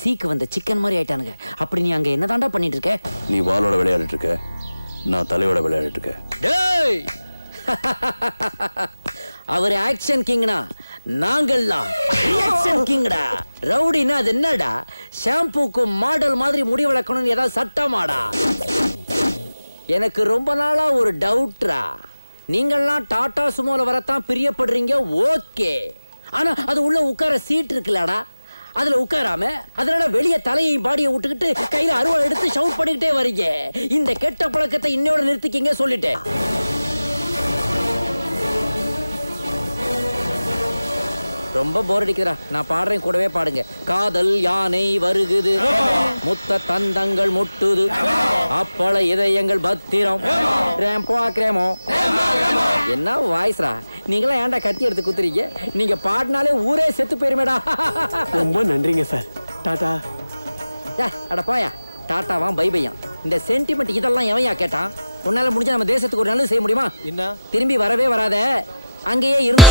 சீக்கு வந்த சிக்கன் மாதிரி ஆயிட்டானுங்க. அப்படி நீ அங்க என்னதான்டா பண்ணிட்டு இருக்க நீ வாளோட விளையாடிட்டு இருக்க நான் தலையோட விளையாடிட்டு இருக்கேன் டேய்! அவர் ஆக்ஷன் கிங்னா நாங்கள்லாம் ரியாக்ஷன் கிங்டா ரவுடினா அது என்னடா? ஷாம்பூக்கு மாடல் மாதிரி முடி வளர்க்கணும்னு ஏதாவது சட்டமாடா? எனக்கு ரொம்ப நாளா ஒரு டவுட்ரா நீங்கள்லாம் டாடா சுமோல வரத்தான் பிரியப்படுறீங்க ஓகே. ஆனா அது உள்ள உட்கார சீட் இருக்குல்லடா. அதுல உட்காராம அதனால வெளிய தலையையும் பாடியை விட்டுக்கிட்டு கையில அருவாள் எடுத்து ஷவுட் பண்ணிக்கிட்டே வரீங்க. இந்த கெட்ட பழக்கத்தை இன்னோட நிறுத்திக்கிங்க சொல்லிட்டேன். ரொம்ப போர் அடிக்குதுடா. நான் பாடுறேன் கூடவே பாடுங்க. காதல் யானை வருகுது. முத்த தந்தங்கள் முட்டுது. அப்பள இதயங்கள் பத்திரம். ரேம்போ ஆக்ரேமோ என்ன வாய்ஸ்ரா நீங்களாம் ஏன்டா கத்தி எடுத்து குத்துறீங்க? நீங்க பாடினாலே ஊரே செத்து போயிருமேடா. ரொம்ப நன்றிங்க சார். டாடா. ஏ, அட போயா. டாட்டாவா பைபையா இந்த சென்டிமெண்ட் இதெல்லாம் எவையா கேட்டான் உன்னால முடிஞ்சா நம்ம தேசத்துக்கு ஒரு நல்லது செய்ய முடியுமா? என்ன? திரும்பி வரவே வராத. அங்கேயே இருந்து